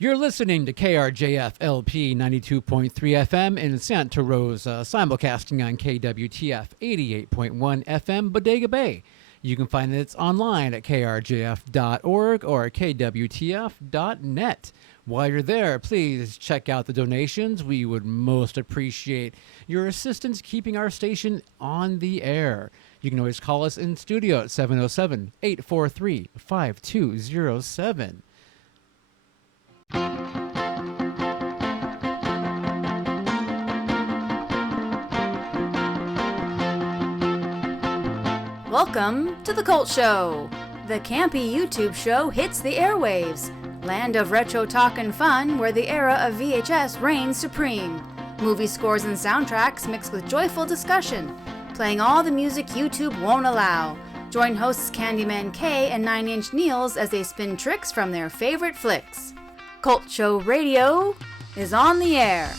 You're listening to KRJF LP 92.3 FM in Santa Rosa, simulcasting on KWTF 88.1 FM Bodega Bay. You can find it online at krjf.org or kwtf.net. While you're there, please check out the donations. We would most appreciate your assistance keeping our station on the air. You can always call us in studio at 707-843-5207. Welcome to the Cult Show. The campy YouTube show hits the airwaves. Land of retro talk and fun where the era of VHS reigns supreme. Movie scores and soundtracks mixed with joyful discussion. Playing all the music YouTube won't allow. Join hosts Candyman K and 9 Inch Nails as they spin tricks from their favorite flicks. Cult Show Radio is on the air.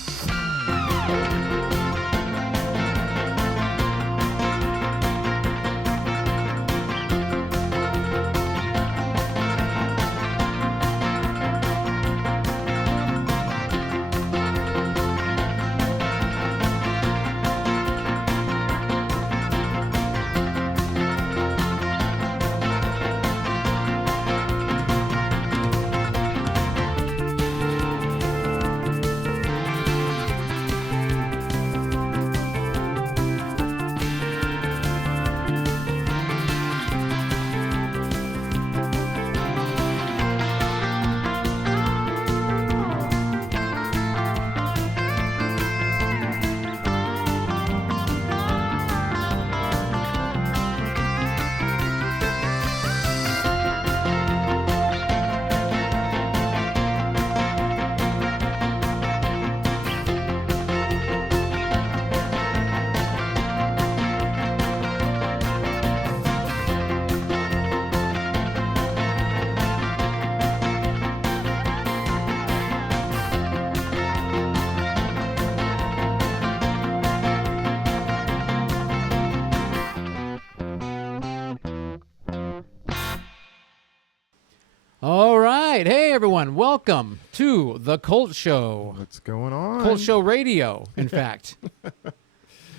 Hey everyone, welcome to the Cult Show. What's going on? Cult Show Radio, in fact.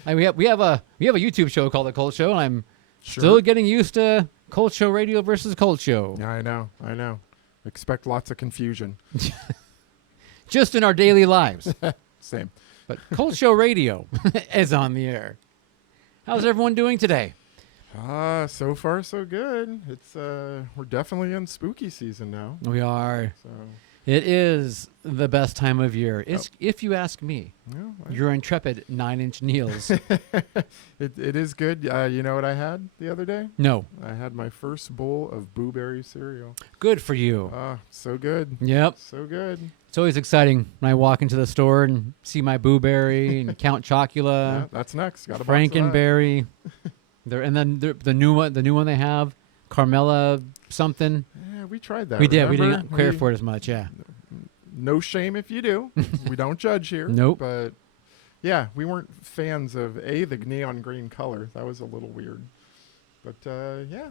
We have a YouTube show called the Cult Show, and I'm still getting used to Cult Show Radio versus Cult Show. Yeah, I know. Expect lots of confusion. Just in our daily lives. Same. But Cult Show Radio is on the air. How's everyone doing today? So far so good. It's we're definitely in spooky season now. We are. So it is the best time of year. It's, if you ask me. Yeah, your intrepid 9 Inch Nails. it is good. You know what I had the other day? No. I had my first bowl of blueberry cereal. Good for you. So good. Yep. So good. It's always exciting when I walk into the store and see my Blueberry and Count Chocula. Yeah, that's next. Got a Frankenberry. And then the new one they have, Carmela something. Yeah, we tried that. We did. We didn't care for it as much. Yeah. No shame if you do. We don't judge here. Nope. But yeah, we weren't fans of the neon green color. That was a little weird. But yeah.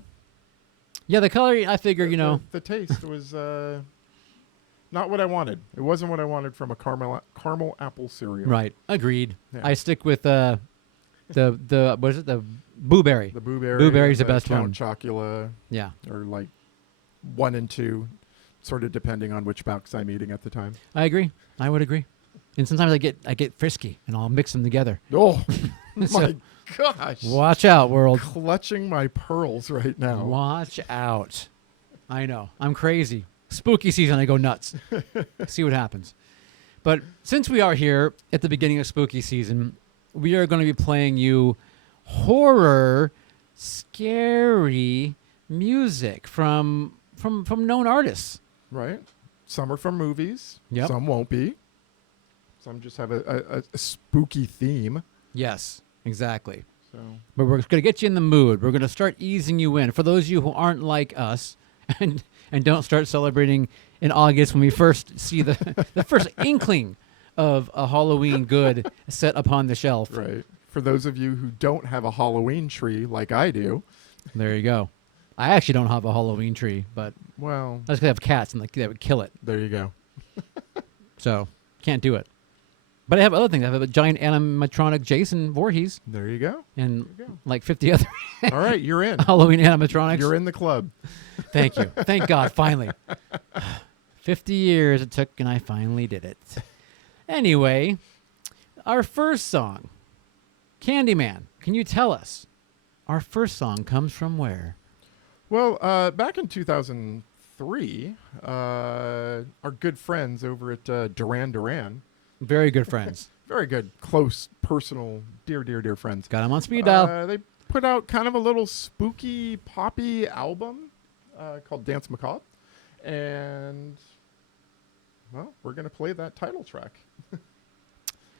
Yeah, the color. I figure the taste was not what I wanted. It wasn't what I wanted from a caramel apple cereal. Right. Agreed. Yeah. I stick with the what is it? The Blueberry. The blueberry. Blueberry's the best one. Count Chocula. Yeah. Or like 1 and 2, sort of depending on which box I'm eating at the time. I agree. I would agree. And sometimes I get frisky and I'll mix them together. Oh So, my gosh! Watch out, world. Clutching my pearls right now. Watch out. I know. I'm crazy. Spooky season. I go nuts. See what happens. But since we are here at the beginning of spooky season, we are going to be playing you horror, scary music from known artists. Right. Some are from movies. Yep. Some won't be. Some just have a spooky theme. Yes, exactly. So But we're going to get you in the mood. We're going to start easing you in. For those of you who aren't like us and don't start celebrating in August when we first see the first inkling of a Halloween good set upon the shelf. right. For those of you who don't have a Halloween tree like I do. There you go. I actually don't have a Halloween tree, but Well, I just have cats and they would kill it. there you go. So can't do it. But I have other things. I have a giant animatronic Jason Voorhees There you go. and There you like 50 other All right, you're in. Halloween animatronics. You're in the club. Thank you. Thank God, finally. 50 years it took, and I finally did it. Anyway, our first song, Candyman. Can you tell us? Our first song comes from where? Well, back in 2003, our good friends over at Duran, Very good friends. very good, close, personal, dear friends. Got him on speed dial. They put out kind of a little spooky, poppy album called Danse Macabre. And, well, we're going to play that title track.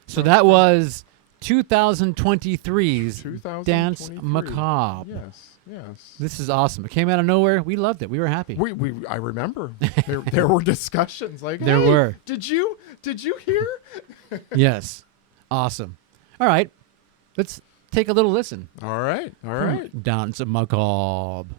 So that was 2023's 2023. Danse Macabre. Yes. This is awesome. It came out of nowhere. We loved it. We were happy. I remember there were discussions like, There hey, were. Did you hear? Yes. Awesome. All right. Let's take a little listen. All right. Danse Macabre.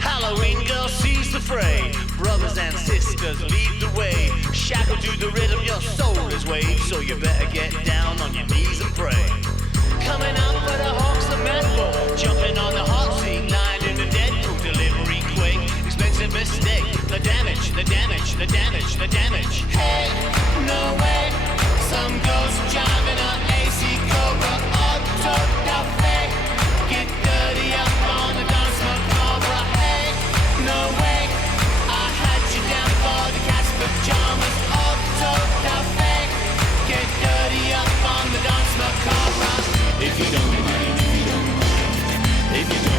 Halloween girl sees the fray. Brothers and sisters lead the way. Shackled to the rhythm, your soul is waved. So you better get down on your knees and pray. Coming up for the hawks of metal. Jumping on the hot seat, lying in the Deadpool delivery quick. Expensive mistake. The damage. Hey, no way. Some ghost driving a AC Cobra Auto da fake. Get dirty up on the Danse Macabre. Hey, no way. I had you down for the cat's pajamas. Auto da fake. Get dirty up on the Danse Macabre. If you don't mind, if you don't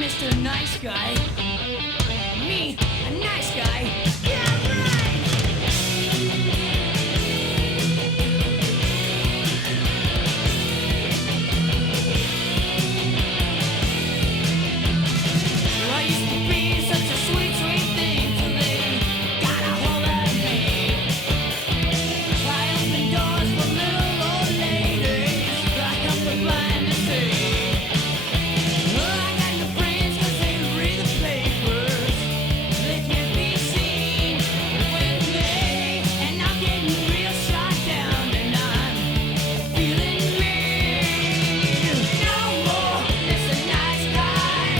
Mr. Nice Guy. Me, a nice guy. Yeah, right. I used to be such a sweet, sweet thing till they got a hold of me. I open doors for little old ladies. I help the blind to see. I got no friends 'cause they read the papers. They can't be seen with me. And I'm getting real shot down and I'm feeling mean. No more Mr. Nice Guy.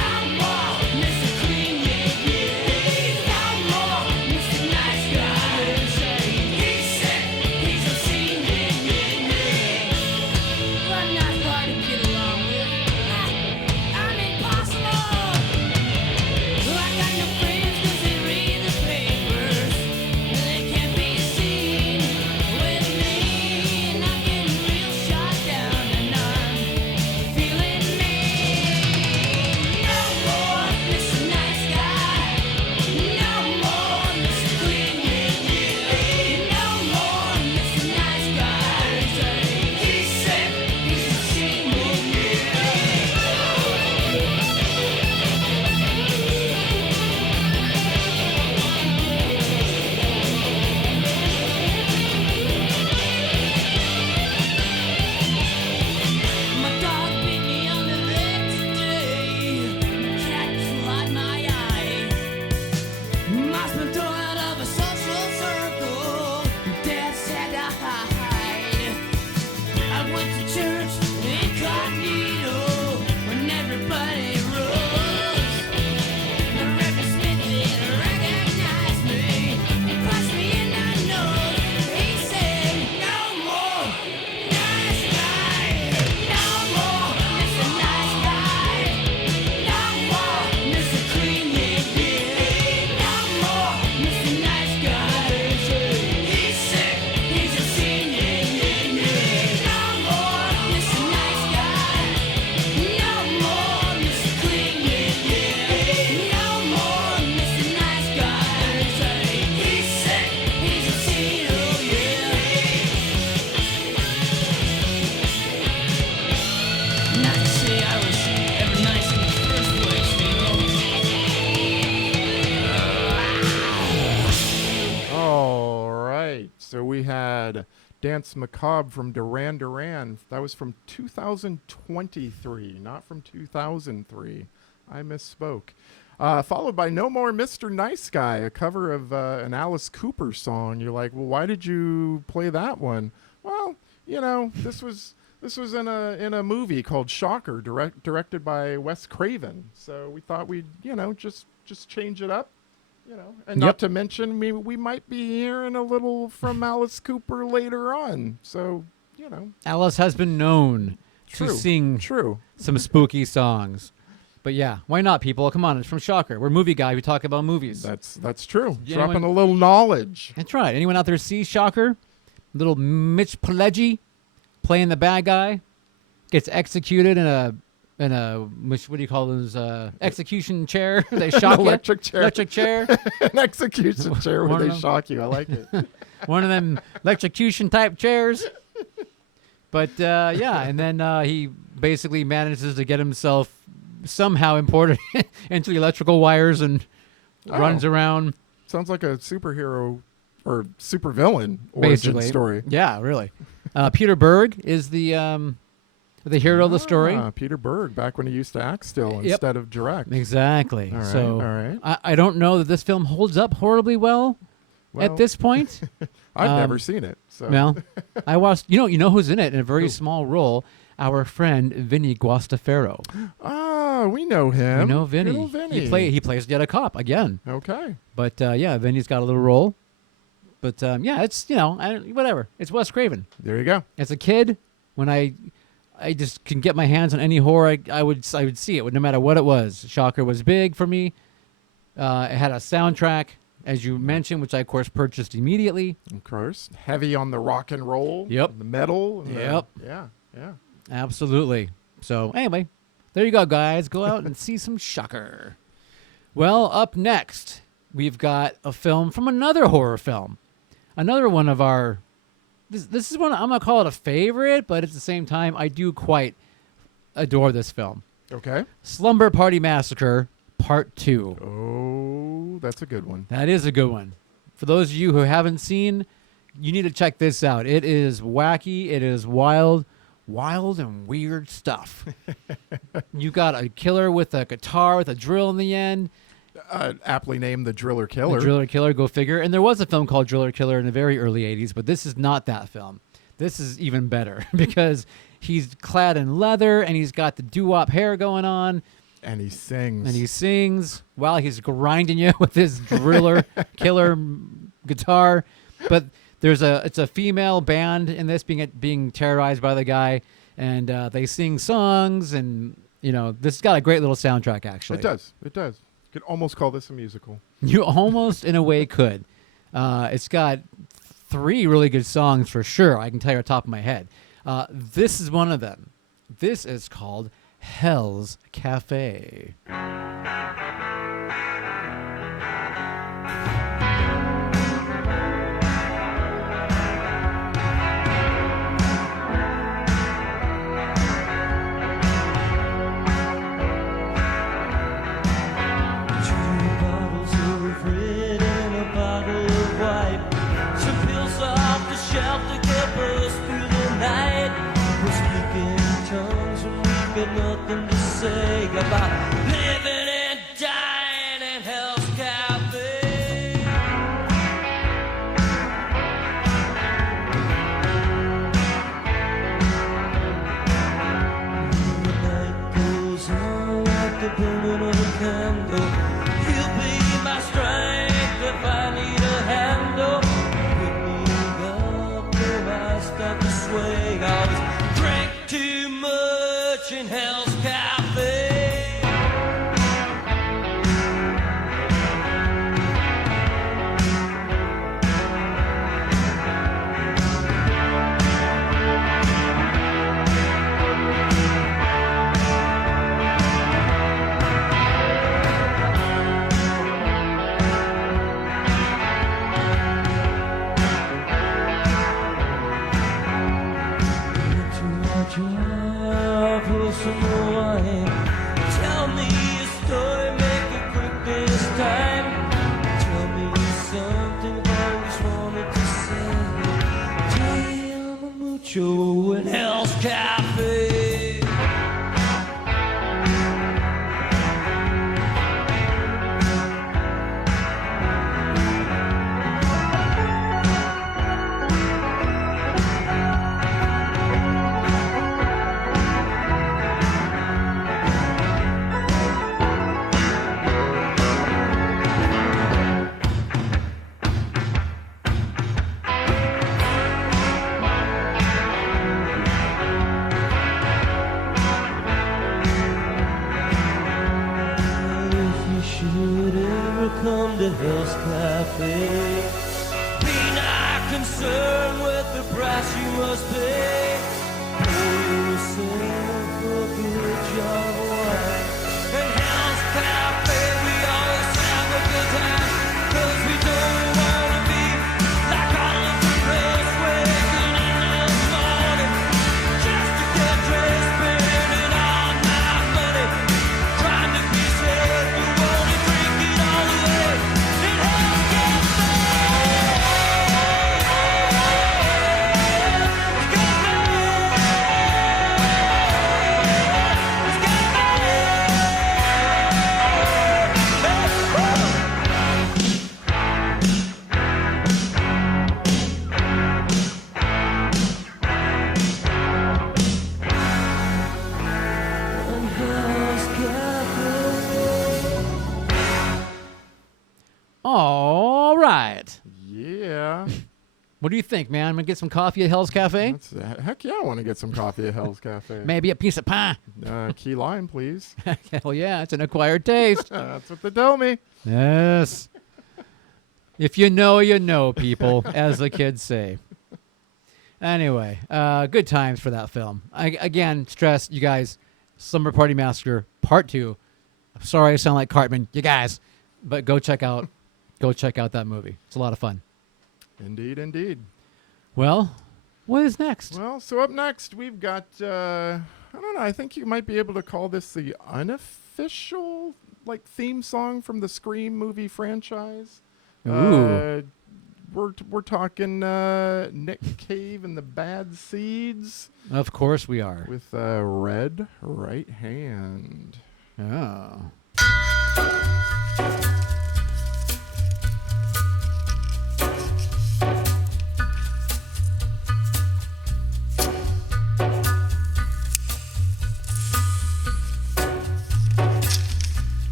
No more Mr. Clean, yeah, yeah. No more Mr. Nice Guy. He's sick, he's obscene, yeah, yeah, yeah. I'm not hard to get along with. I'm impossible. I got no friends 'cause they read the papers. They can't be seen with me. And I'm getting real shot down and I'm feeling mean. No more Mr. Nice Guy. No more Mr. Clean, yeah, yeah. No more Mr. Nice Guy. He's sick, he's obscene, yeah, yeah. My dog bit me on the leg today. My cat clawed my eye. Mouse been thrown out of a social circle. Dad said to hide. I went to church incognito when everybody rose. The Reverend Smith didn't recognize me. He punched me in the nose. He said, "No more nice guy. No more Mr. Nice Guy. No more Mr. Clean, yeah, yeah. No more Mr. Nice Guy. He's sick, he's obscene, yeah, yeah, yeah. No more Mr. Nice Guy. No more Mr. Clean, yeah, yeah. No more Mr. Nice Guy. He's sick, he's obscene, oh yeah. Not to say I was ever nice in the first place, you know. All right. So we had Danse Macabre from Duran Duran. That was from 2023, not from 2003. I misspoke. Followed by No More Mr. Nice Guy, a cover of an Alice Cooper song. You're like, well, why did you play that one? Well, you know, this was in a movie called Shocker, directed by Wes Craven. So we thought we'd, you know, just change it up. You know, and Yep. not to mention we might be hearing a little from Alice Cooper later on. So, you know, Alice has been known to True. sing true. some spooky songs. But yeah, why not, people? Come on, it's from Shocker. We're movie guy. We talk about movies. That's true. Yeah, Dropping anyone- a little knowledge. That's right. Anyone out there see Shocker? Little Mitch Pileggi playing the bad guy gets executed in a what do you call those execution chair? They shock you. Electric chair. Electric chair. An execution chair where One of they them. shock you. I like it. One of them electrocution type chairs. But yeah, and then he basically manages to get himself somehow imported into the electrical wires and runs around. Sounds like a superhero or supervillain origin Basically. story. Yeah, really. Peter Berg is the hero of the story. Peter Berg, back when he used to act still instead of direct. Exactly. All right, So all right. I don't know that this film holds up horribly well Well, at this point. I've never seen it. So Well, I watched. You know who's in it in a very small role. Our friend Vinny Guastafaro. we know him. We know Vinny. Good old Vinny. He plays yet a cop again. Okay. But yeah, Vinny's got a little role. But yeah, it's whatever. It's Wes Craven. There you go. As a kid, when I just can get my hands on any horror, I would see it, no matter what it was. Shocker was big for me. It had a soundtrack, as you mentioned, which I of course purchased immediately. Of course. Heavy on the rock and roll. Yep. The metal. and Yep. yeah. Absolutely. So anyway, There you go, guys. Go out and see some Shocker. Well, up next, we've got a film from another horror film. Another one of our... This is one I'm going to call it a favorite, but at the same time, I do quite adore this film. Okay. Slumber Party Massacre, Part 2. Oh, that's a good one. That is a good one. For those of you who haven't seen, you need to check this out. It is wacky. It is wild and weird stuff. You got a killer with a guitar with a drill in the end. Aptly named The Driller Killer. The Driller Killer, go figure. And there was a film called Driller Killer in the very early 80s, but this is not that film. This is even better because he's clad in leather and he's got the doo-wop hair going on. And he sings. And he sings while he's grinding you with his Driller Killer guitar. But it's a female band in this being terrorized by the guy, and they sing songs, and this has got a great little soundtrack actually. It does. You could almost call this a musical. You almost in a way could. It's got 3 really good songs for sure. I can tell you off the top of my head. This is one of them. This is called Hell's Cafe. Nothing to say about living and dying in Hell's Cafe. When the night goes on like the burning of a candle, he'll be my strength if I need a handle. Pick me up when I start to sway. I always drink too much in Hell's Cafe. For some wine. Tell me a story, make it quick this time. Tell me something I've always wanted to say. Tell me mucho in Hell's Cafe. Come to Hell's Cafe. Be not concerned with the price you must pay. Pour yourself a good jar of wine. In Hell's Cafe we always have a good time, 'cause we don't want to be like all of the rest, waking in the morning just to get dressed, spending all my money trying to be safe. We want to drink it all away in Hell's Cafe. All right. Yeah. What do you think, man? I'm going to get some coffee at Hell's Cafe? Heck yeah, I want to get some coffee at Hell's Cafe. Maybe a piece of pie. Key lime, please. Hell yeah, it's an acquired taste. That's what they tell me. Yes. If you know, people, as the kids say. Anyway, good times for that film. Again, stress, you guys, Summer Party Massacre Part 2. Sorry I sound like Cartman, you guys, but go check out that movie. It's a lot of fun. Indeed, indeed. Well, what is next? Well, so up next we've got I don't know, I think you might be able to call this the unofficial theme song from the Scream movie franchise. Ooh. We're talking Nick Cave and the Bad Seeds Of course we are. with Red Right Hand. Oh.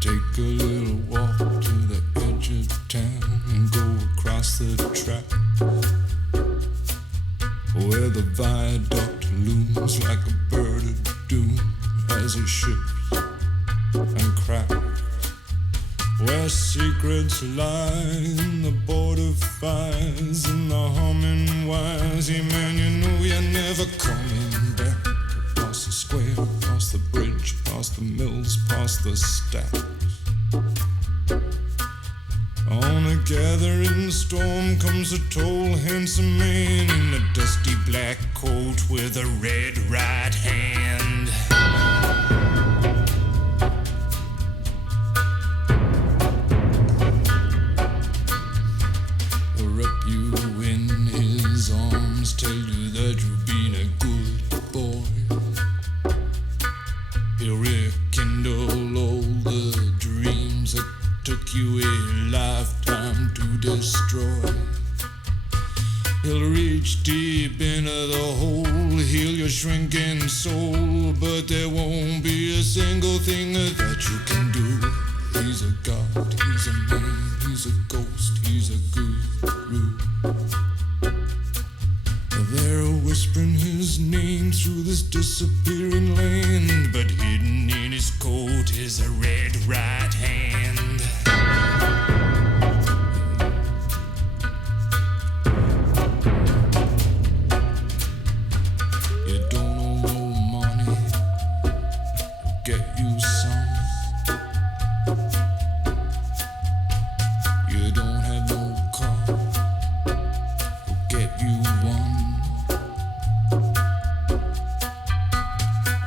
Take a little walk to the edge of town and go across the track where the viaduct looms like a bird of doom as it ships and cracks, where secrets lie in the border fires and the humming wires. Yeah, man, you know you're never coming back. Across the square, across the bridge, past the mills, past the stacks. On a gathering storm comes a tall, handsome man in a dusty black coat with a red right hand. He'll wrap you in his arms, tell you that you've been a good boy. He'll rekindle all the dreams that took you a lifetime to destroy. He'll reach deep into the hole, heal your shrinking soul, but there won't be a single thing that you can do. He's a god, he's a man, he's a ghost, he's a guru. They're whispering his name through this disappearing land, but hidden in his coat is a red right hand. You don't owe no money, he'll get you some. You don't have no car, he'll get you one.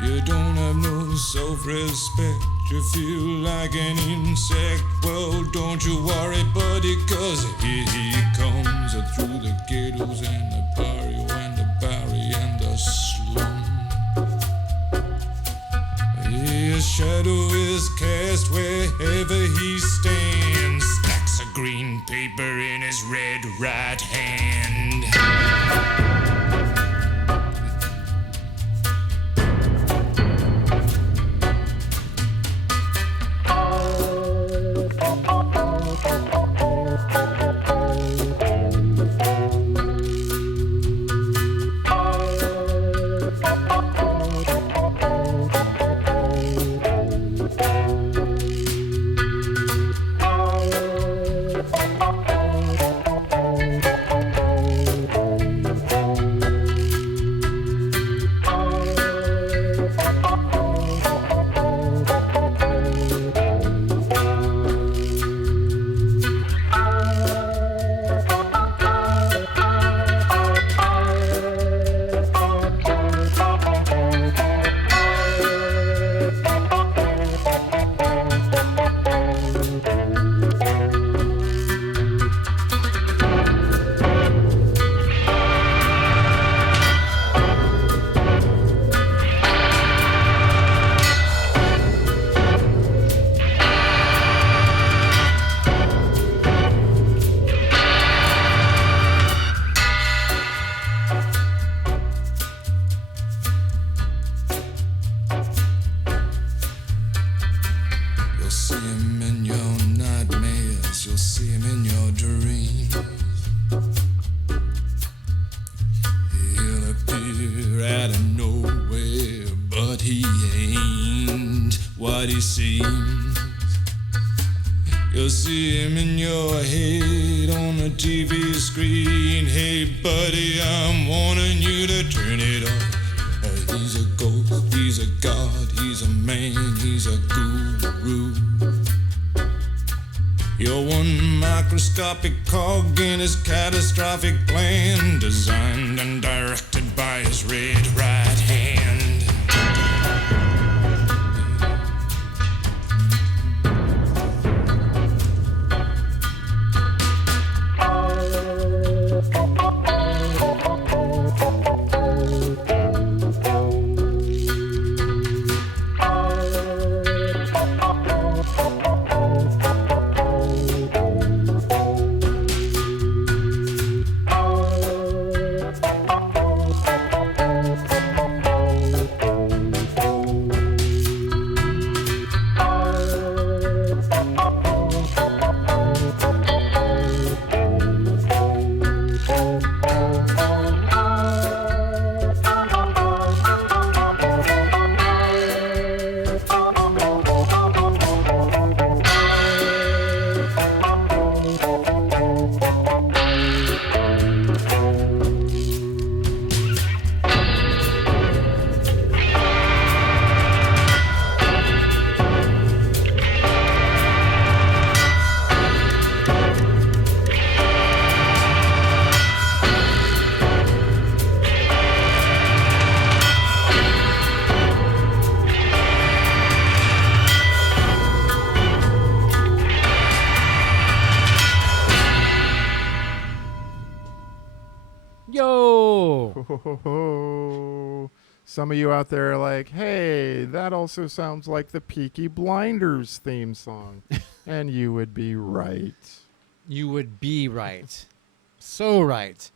You don't have no self-respect, you feel like an insect. Well, don't you worry, buddy, cause here he comes through the ghettos and the barrio and the barry and the slum. His shadow is cast wherever he stands, stacks of green paper in his red right hand. seems. You'll see him in your head on the TV screen. Hey buddy, I'm warning you to turn it off. He's he's a ghost, he's a god, he's a man, he's a guru. You're one microscopic cog in his catastrophic plan, designed and directed by his red right hand. Yo! Some of you out there are like, hey, that also sounds like the Peaky Blinders theme song. And you would be right. You would be right. So right.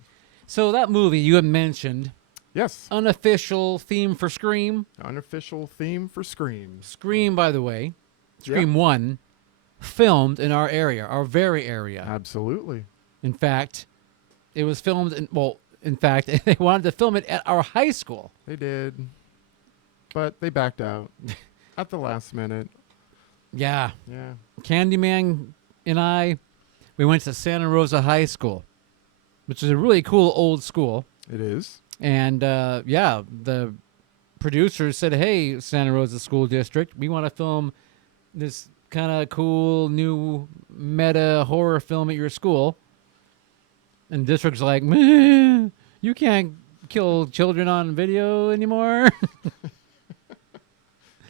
So that movie you had mentioned, Yes. unofficial theme for Scream. Unofficial theme for Scream. Scream, by the way, Scream Yeah. 1, filmed in our area, our very area. Absolutely. In fact, it was filmed in fact, they wanted to film it at our high school. They did. But they backed out at the last minute. Yeah. Yeah. Candyman and I, we went to Santa Rosa High School, which is a really cool old school. It is. And the producers said, hey, Santa Rosa School District, we want to film this kind of cool new meta horror film at your school. And the district's like, meh, you can't kill children on video anymore.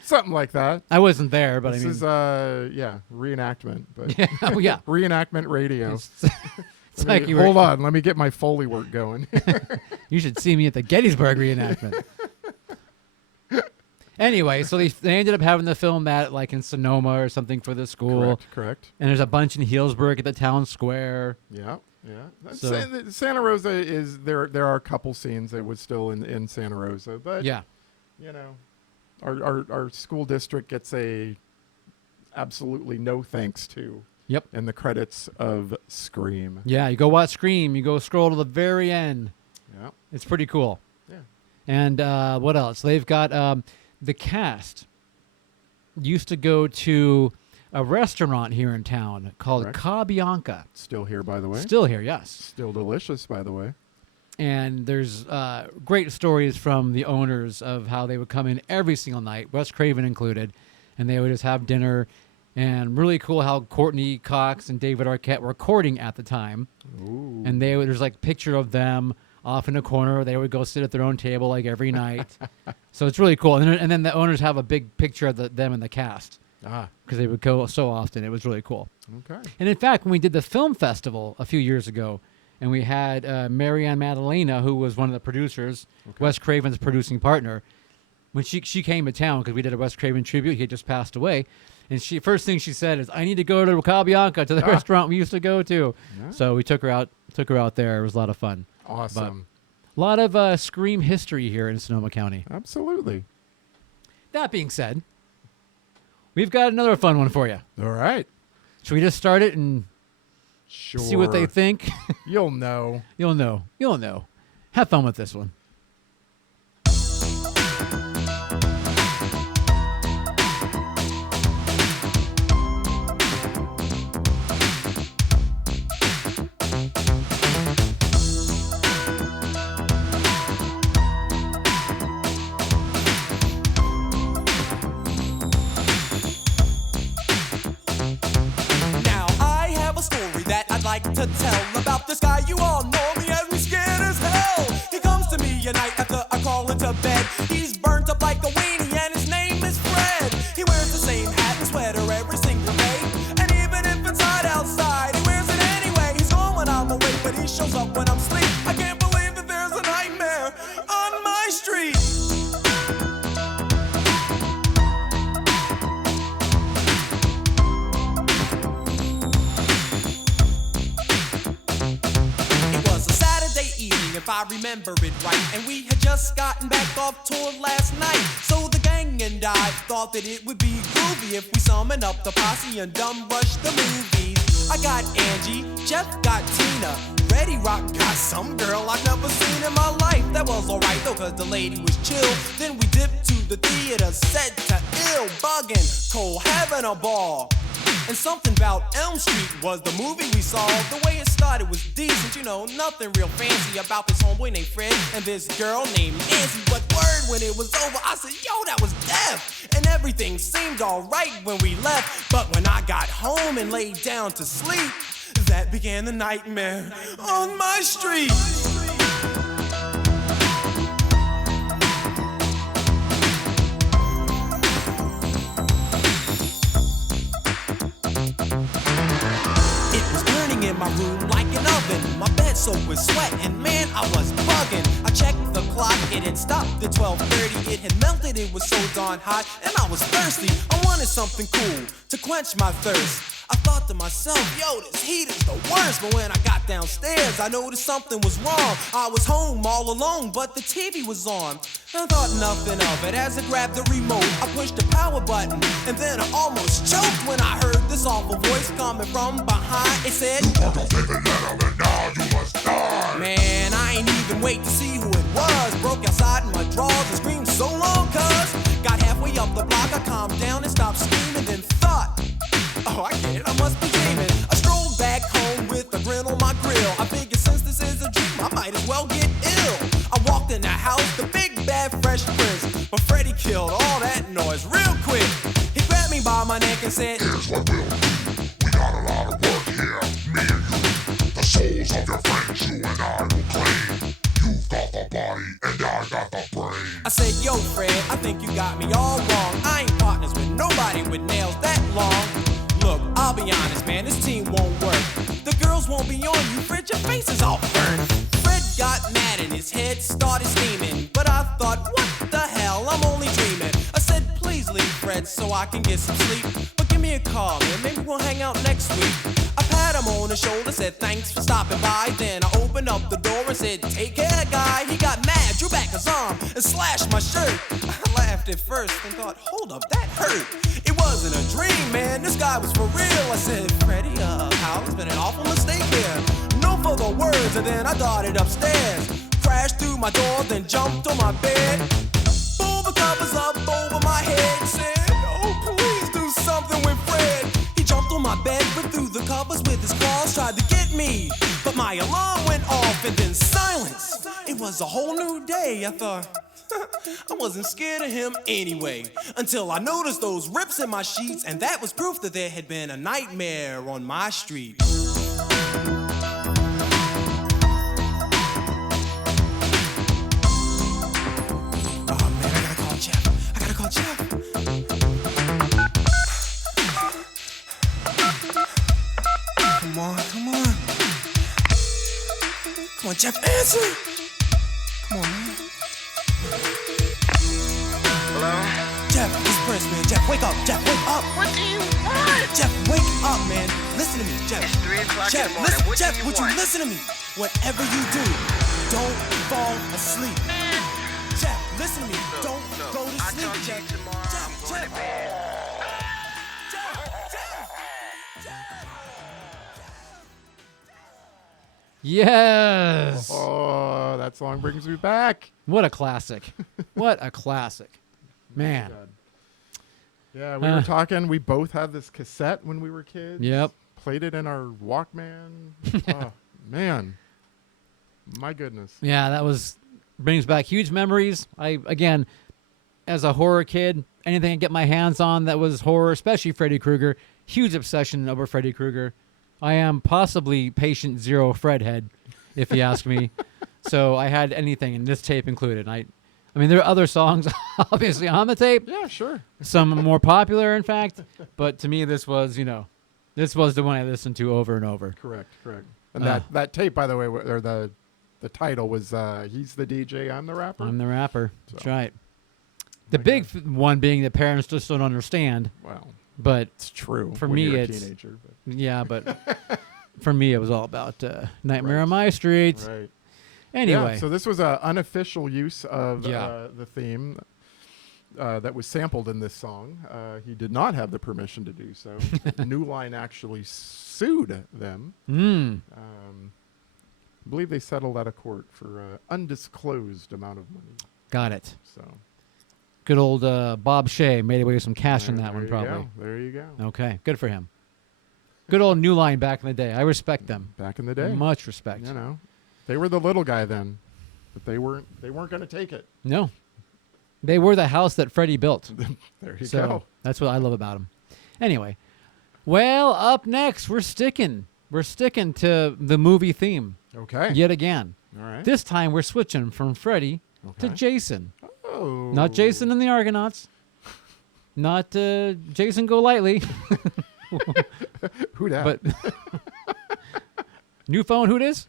Something like that. I wasn't there, but This I mean. is, reenactment. But Yeah, oh, yeah. reenactment radio. It's like you Hold were, on. Let me get my Foley work going. You should see me at the Gettysburg reenactment. Anyway, so they ended up having to film that like in Sonoma or something for the school. Correct. And there's a bunch in Healdsburg at the town square. Yeah. So- Santa Rosa is there. There are a couple scenes that was still in Santa Rosa, but Yeah. you know, our school district gets a absolutely no thanks to. Yep. In the credits of Scream. Yeah, you go watch Scream. You go scroll to the very end. Yeah. It's pretty cool. Yeah. And what else? They've got the cast used to go to a restaurant here in town called Correct. Ca Bianca. Still here, by the way. Still here, yes. Still delicious, by the way. And there's great stories from the owners of how they would come in every single night, Wes Craven included, and they would just have dinner. And really cool how Courtney Cox and David Arquette were recording at the time. Ooh. And there's like a picture of them off in a corner. They would go sit at their own table like every night. So it's really cool. And then the owners have a big picture of them and the cast because they would go so often. It was really cool. Okay. And in fact, when we did the film festival a few years ago, and we had Marianne Madalena, who was one of the producers, Wes Craven's producing partner, when she came to town because we did a Wes Craven tribute. He had just passed away. And first thing she said is, I need to go to Ca Bianca, to the restaurant we used to go to. Yeah. So we took her out there. It was a lot of fun. Awesome. A lot of Scream history here in Sonoma County. Absolutely. That being said, we've got another fun one for you. All right. Should we just start it and Sure. see what they think? You'll know. You'll know. You'll know. Have fun with this one. like to tell about this guy. You all know me as me scared as hell. He comes to me at night after I crawl into bed. He's burnt up like a weenie and his name is Fred. He wears the same hat and sweater every single day. And even if it's hot outside, he wears it anyway. He's gone when I'm awake, but he shows up when I'm asleep. I can't believe that there's a nightmare on my street. If I remember it right, and we had just gotten back off tour last night. So the gang and I thought that it would be groovy if we summon up the posse and dumb rush the movies. I got Angie, Jeff got Tina, Reddy Rock got some girl I've never seen in my life. That was alright though, cause the lady was chill. Then we dipped to the theater, set to ill, bugging, Cole having a ball. And something about Elm Street was the movie we saw. The way it started was decent, you know, nothing real fancy about this homeboy named Fred and this girl named Nancy. But word, when it was over, I said, yo, that was death. And everything seemed alright when we left. But when I got home and laid down to sleep, that began the nightmare on my street. In my room like an oven, my bed soaked with sweat, and man, I was bugging. I checked the clock, it had stopped at 12:30. It had melted, it was so darn hot, and I was thirsty. I wanted something cool to quench my thirst. I thought to myself, yo, this heat is the worst. But when I got downstairs, I noticed something was wrong. I was home all alone, but the TV was on. I thought nothing of it as I grabbed the remote. I pushed the power button, and then I almost choked when I heard this awful voice coming from behind. It said, "You are the favorite letter, and now you must die." Man, I ain't even wait to see who it was. Broke outside in my drawers and screamed so long, cuz got halfway up the block, I calmed down and stopped screaming, then thought, oh, I get it, I must be dreaming. I strolled back home with a grin on my grill. I figured since this is a dream, I might as well get ill. I walked in the house, the big bad fresh prince, but Freddy killed all that noise real quick. He grabbed me by my neck and said, "Here's what we'll do. We got a lot of work here, me and you. The souls of your friends, you and I will claim. You've got the body and I got the brain." I said, yo, Fred, I think you got me all wrong. I ain't partners with nobody with nails that long. Look, I'll be honest, man, this team won't work. The girls won't be on you, Fred, your face is all burned. Fred got mad and his head started steaming, but I thought, what the hell, I'm only dreaming. I said, please leave, Fred, so I can get some sleep. But give me a call, man, maybe we'll hang out next week. I pat him on the shoulder, said thanks for stopping by. Then I opened up the door and said, take care, guy. He got mad, drew back his arm, and slashed my shirt. I laughed at first and thought, hold up, that hurt. It wasn't a dream, man, this guy was for real. I said, Freddy, Hal, it's been an awful mistake here. No further words, and then I darted upstairs. Crashed through my door, then jumped on my bed. Pulled the covers up over my head, said, oh, please do something with Fred. He jumped on my bed, but through the covers with his claws, tried to get me. But my alarm went off, and then silence. It was a whole new day, I thought. I wasn't scared of him anyway, until I noticed those rips in my sheets, and that was proof that there had been a nightmare on my street. Oh man, I gotta call Jeff. I gotta call Jeff. Come on, come on. Come on, Jeff, answer. Come on, man. Hello? Jeff, it's Prince, man. Jeff, wake up. Jeff, wake up. What do you want? Jeff, wake up, man. Listen to me, Jeff. It's 3 o'clock Jeff, in the morning. listen, What Jeff, do you would want? you listen to me? Whatever you do, don't fall asleep. Jeff, listen to me. Don't go to I'll sleep, talk to Jeff. you tomorrow. Jeff, I'm going Jeff. to bed. Yes. Oh, that song brings me back. What a classic. What a classic. Man. Yeah, we were talking. We both had this cassette when we were kids. Yep. Played it in our Walkman. Oh, man. My goodness. Yeah, that brings back huge memories. Again, as a horror kid, anything I get my hands on that was horror, especially Freddy Krueger, huge obsession over Freddy Krueger. I am possibly patient zero Fredhead, if you ask me. So I had anything, and this tape included. I mean, there are other songs, obviously, on the tape. Yeah, sure. Some more popular, in fact. But to me, this was, this was the one I listened to over and over. Correct. And that tape, by the way, or the title was He's the DJ, I'm the Rapper. I'm the rapper. That's So. right. The big one being that parents just don't understand. Well, But it's true. For when me, you're a it's teenager. yeah, but for me, it was all about Nightmare on My Street. Right. Anyway, Yeah, so this was an unofficial use of Yeah. the theme that was sampled in this song. He did not have the permission to do so. New Line actually sued them. I believe they settled out of court for an undisclosed amount of money. got it. So Good old Bob Shea made away with some cash in that one, you probably. go. There you go. Okay, good for him. Good old New Line back in the day. I respect them. Back in the day, Much respect. you know, they were the little guy then, but they weren't going to take it. No, they were the house that Freddie built. There you So go. that's what I love about them. Anyway, well, up next we're sticking to the movie theme Okay. yet again. All right. This time we're switching from Freddie to Okay. Jason. Oh. Not Jason and the Argonauts. Not Jason Golightly. Who dat? But new phone, who dis?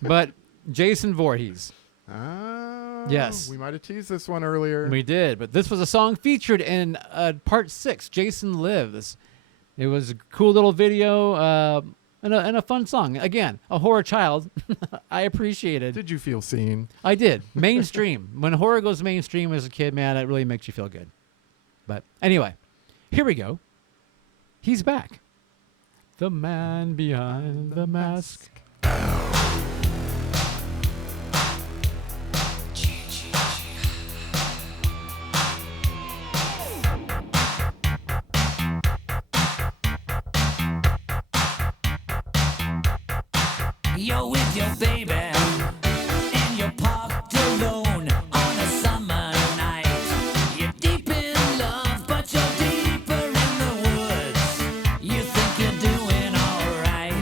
But Jason Voorhees. Oh, Yes. We might have teased this one earlier. We did, but this was a song featured in part 6, Jason Lives. It was a cool little video and a fun song. Again, a horror child. I appreciated. Did you feel seen? I did. Mainstream. When horror goes mainstream as a kid, man, it really makes you feel good. But anyway, here we go. He's back. The man behind the mask. You're with your baby, and you're parked alone on a summer night. You're deep in love, but you're deeper in the woods. You think you're doing alright.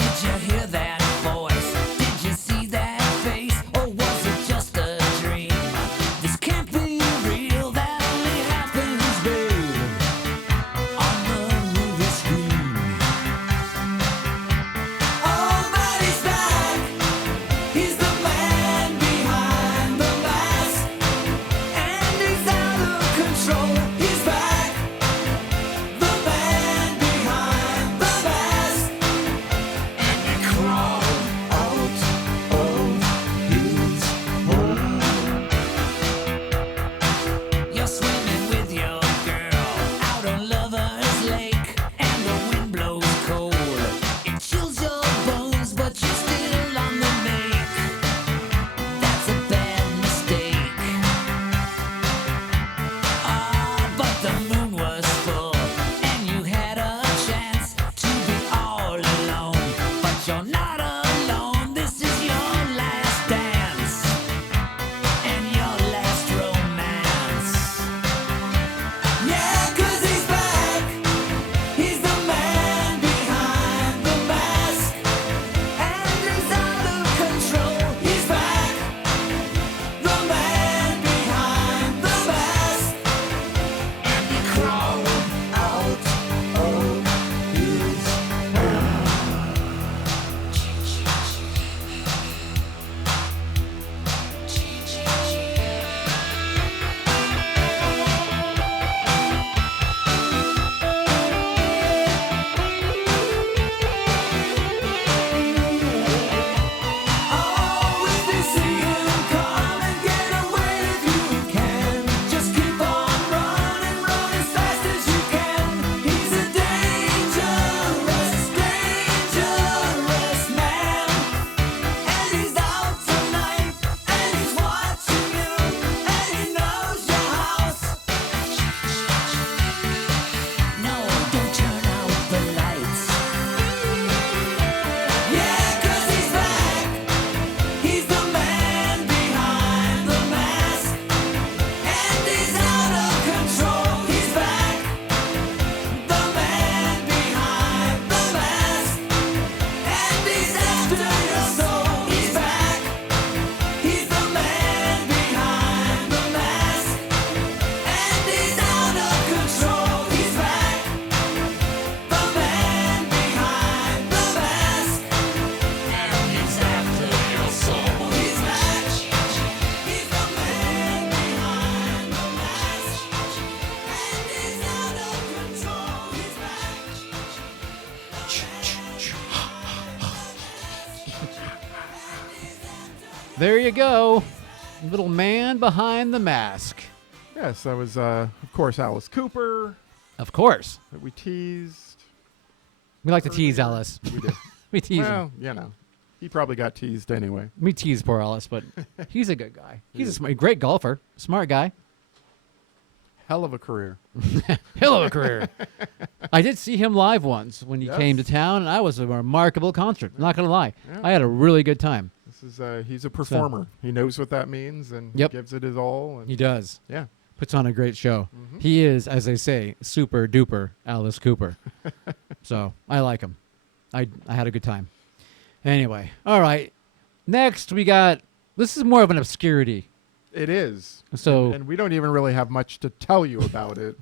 Did you hear that voice? Did you see that face? Or was it just a dream? This can't be real, that only happens, babe, on the movie screen. There you go. Little man behind the mask. Yes, that was, of course, Alice Cooper Of course. that we teased. We like to tease Alice. We did. We tease him. Well, you know, he probably got teased anyway. We tease poor Alice, but he's a good guy. He's a great golfer. Smart guy. Hell of a career. Hell of a career. I did see him live once when he Yes. came to town, and I was a remarkable concert. Not going to lie. Yeah. I had a really good time. This is he's a performer. He knows what that means, and Yep. he gives it his all. And He does. yeah, Puts on a great show. Mm-hmm. He is, as they say, super duper Alice Cooper. So I like him. I had a good time. Anyway, all right. Next we got. This is more of an obscurity. it is. So And we don't even really have much to tell you about it.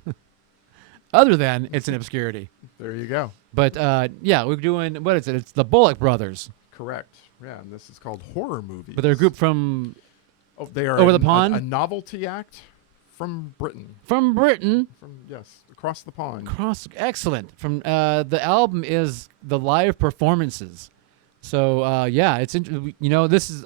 other than it's an obscurity. There you go. But yeah, we're doing what is it? It's the Bullock brothers, Correct. Yeah, and this is called horror movies. but they're a group from Oh, they are over the a pond? novelty act from Britain. Britain. From yes, across the pond. Excellent. From the album is the live performances. So yeah, it's this is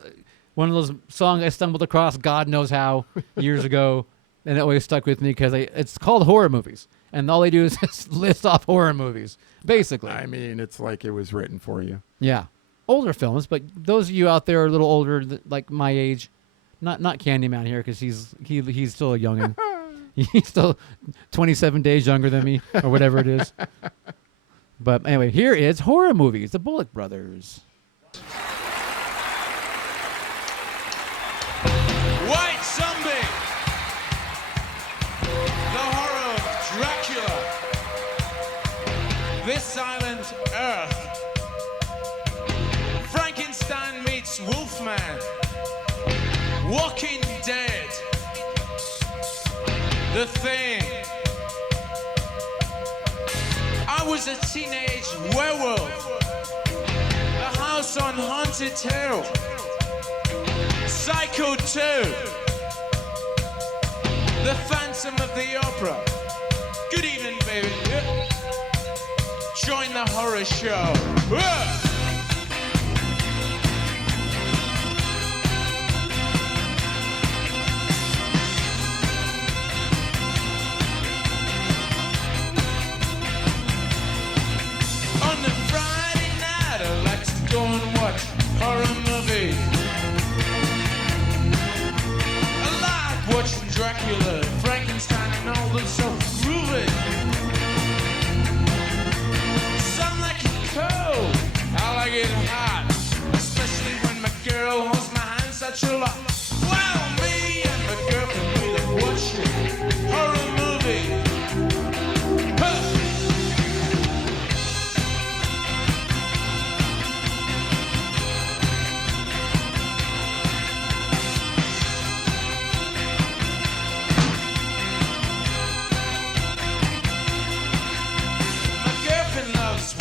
one of those songs I stumbled across God knows how years ago, and it always stuck with me because it's called horror movies, and all they do is just list off horror movies, basically. I mean, it's like it was written for you. Yeah, older films, but those of you out there are a little older, like my age, not Candyman here because he's still a youngin. He's still 27 days younger than me, or whatever it is. But anyway, here is horror movies, the Bullock brothers. White Zombie, the horror of Dracula, This Silent Earth, Frankenstein meets Wolfman, Walking Dead, The Thing, I Was a Teenage Werewolf, The House on Haunted Hill, Psycho 2, The Phantom of the Opera. Good evening, baby. Join the horror show. On the Friday night, I like to go and watch horror movies. Watching Dracula, Frankenstein, and all that's so groovy. Some like it cold, I like it hot, especially when my girl holds my hand such a lot. Well, me and my girlfriend, we love watching horror movies. Huh.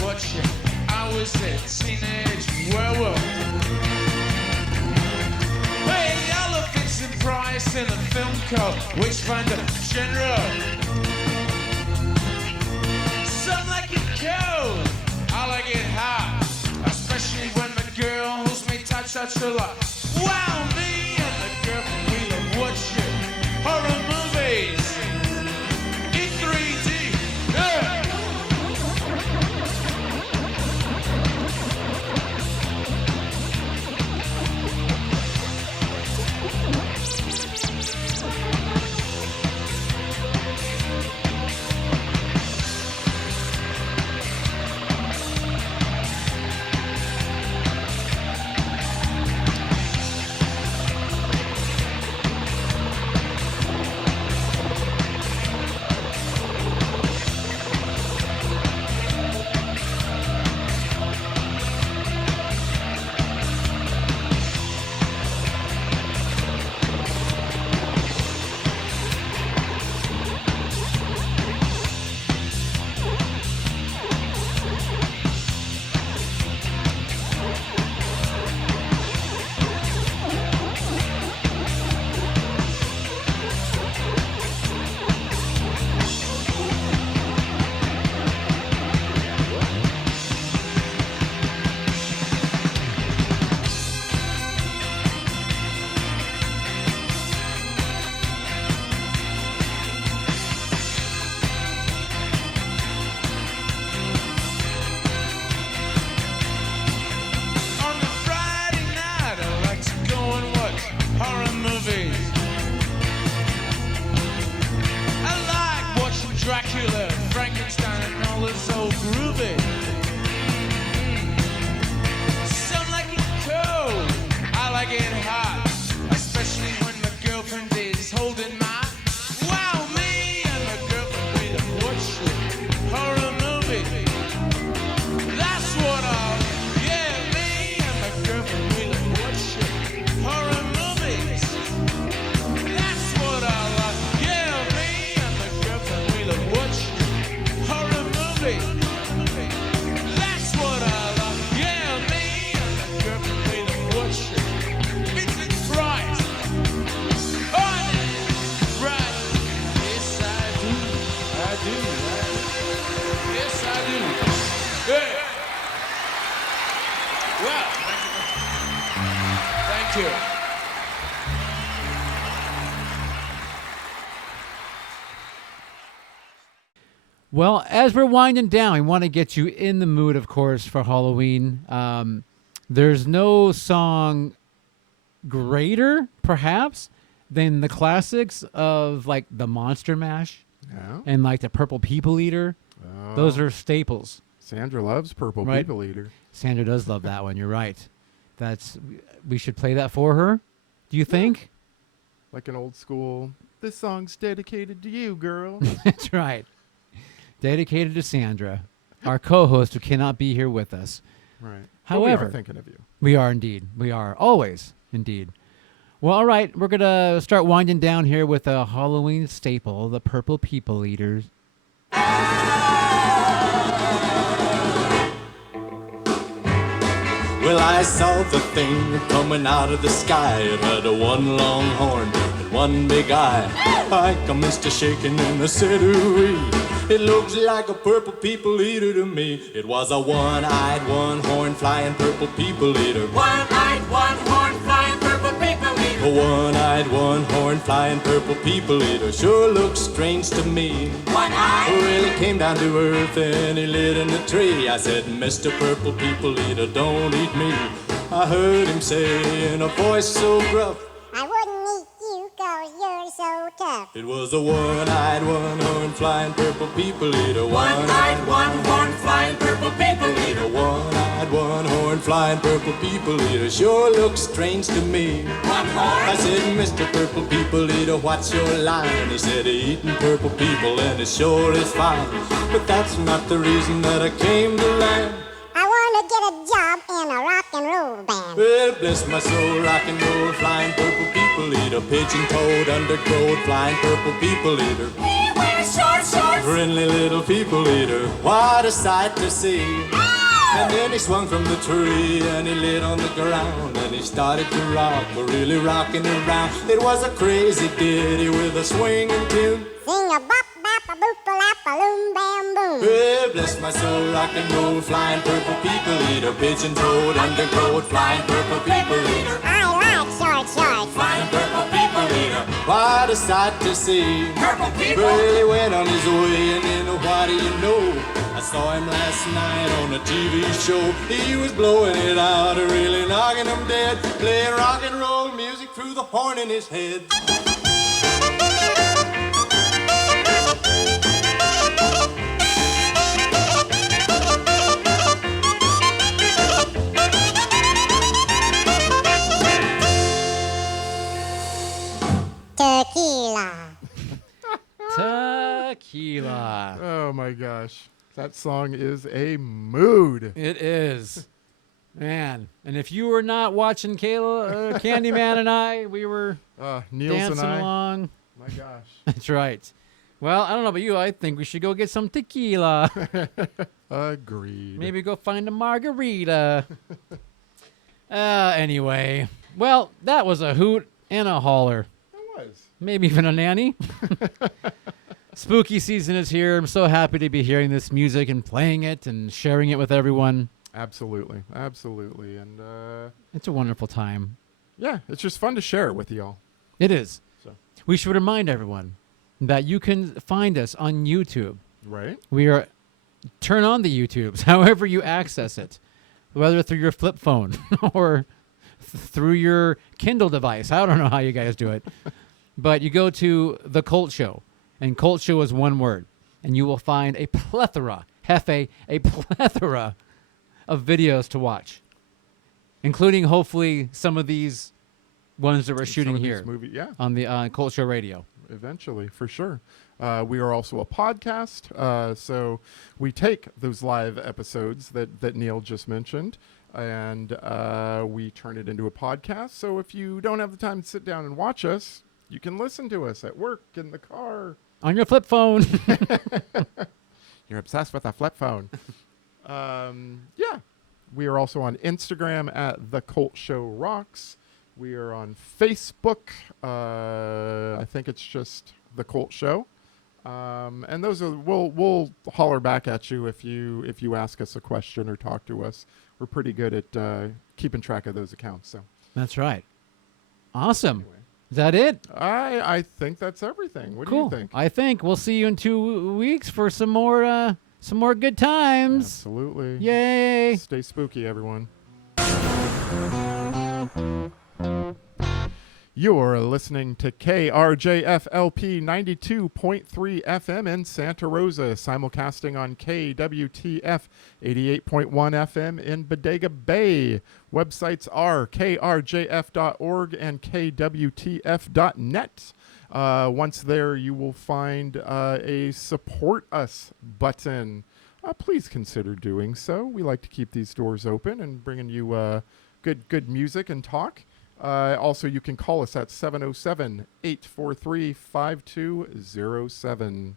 Watching, I was a teenage werewolf. Hey, elephants in price in a film called Witchfinder General. Some like it cold, I like it hot, especially when the girl holds me tight such a lot. Wow, me and the girlfriend, we love watching horror movies in 3D. Yeah. Well, as we're winding down, we want to get you in the mood, of course, for Halloween. There's no song greater, perhaps, than the classics of like the Monster Mash Yeah. and like the Purple People Eater. Oh. Those are staples. Sandra loves Purple Right. People Eater. Sandra does love that one. You're right. We should play that for her. Do you think? Like an old school, this song's dedicated to you, girl. That's right. Dedicated to Sandra, our co-host who cannot be here with us. Right. But we However, are thinking of you. we are indeed. We are always indeed. Well, all right. We're going to start winding down here with a Halloween staple, the Purple People Eaters. Well, I saw the thing coming out of the sky. It had a one long horn and one big eye. I commenced to shaking and I said, ooh-wee. It looks like a purple people eater to me. It was a one-eyed, one-horn flying purple people eater. One-eyed, one-horn, flying purple people eater. A one-eyed, one-horn flying purple people eater sure looks strange to me. One-eyed. Well, he came down to earth and he lit in a tree. I said, Mr. Purple People Eater, don't eat me. I heard him say in a voice so gruff, I wouldn't eat you 'cause you're so tough. it was a one-eyed, one-horn flying purple people eater. One-eyed, one-horn, flying purple people eater. One-eyed, one-horn flying purple people eater sure looks strange to me. One-horn. I said, Mr. Purple People Eater, what's your line? He said, eating purple people and it sure is fine. But that's not the reason that I came to land. I want to get a job in a rock and roll band. Well, bless my soul, rock and roll, flying purple people eater, pigeon-toed, undergrowth, flying purple people eater. He wears short shorts. Friendly little people eater, what a sight to see. And then he swung from the tree and he lit on the ground and he started to rock, really rocking around. It was a crazy ditty with a swinging tune. Sing a bop bop a boop a lap a loom bam boom. Well, bless my soul, rock and roll, flying purple people eater, pigeon-toed, undergrowth, flying purple people eater. I like short shorts. Flying purple people eater, what a sight to see. Purple people. Well, he went on his way, and then what do you know? I saw him last night on a TV show. He was blowing it out, really knocking him dead, playing rock and roll music through the horn in his head. Tequila. Tequila. Oh my gosh. That song is a mood. It is. Man. And if you were not watching Kayla, Candyman and I, we were Niels dancing and I. along. My gosh. That's right. Well, I don't know about you. I think we should go get some tequila. Agreed. Maybe go find a margarita. Anyway. Well, that was a hoot and a holler. It was. Maybe even a nanny. Spooky season is here. I'm so happy to be hearing this music and playing it and sharing it with everyone. Absolutely. Absolutely. And It's a wonderful time. yeah, it's just fun to share it with y'all. It is. So. We should remind everyone that you can find us on YouTube. Right? We are turn on the YouTubes, however you access it, whether through your flip phone or through your Kindle device. I don't know how you guys do it, but you go to The Cult Show, and Cult Show is one word, and you will find a plethora, a plethora of videos to watch, including hopefully some of these ones that we're shooting Some of these here movie- yeah. on the Cult Show Radio. Eventually, for sure. We are also a podcast, so we take those live episodes that Neil just mentioned, and we turn it into a podcast. So if you don't have the time to sit down and watch us, you can listen to us at work, in the car. On your flip phone. You're obsessed with a flip phone. Yeah. We are also on Instagram at The Cult Show Rocks. We are on Facebook. I think it's just The Cult Show. And those are we'll holler back at you if you ask us a question or talk to us. We're pretty good at keeping track of those accounts. So That's right. Awesome. anyway. Is that it? I think that's everything. What Cool. do you think? I think we'll see you in 2 weeks for some more good times. Absolutely. Yay! Stay spooky, everyone. You're listening to KRJF LP 92.3 FM in Santa Rosa, simulcasting on KWTF 88.1 FM in Bodega Bay. Websites are krjf.org and kwtf.net. Once there, you will find a support us button. Please consider doing so. We like to keep these doors open and bringing you good music and talk. Also, you can call us at 707-843-5207.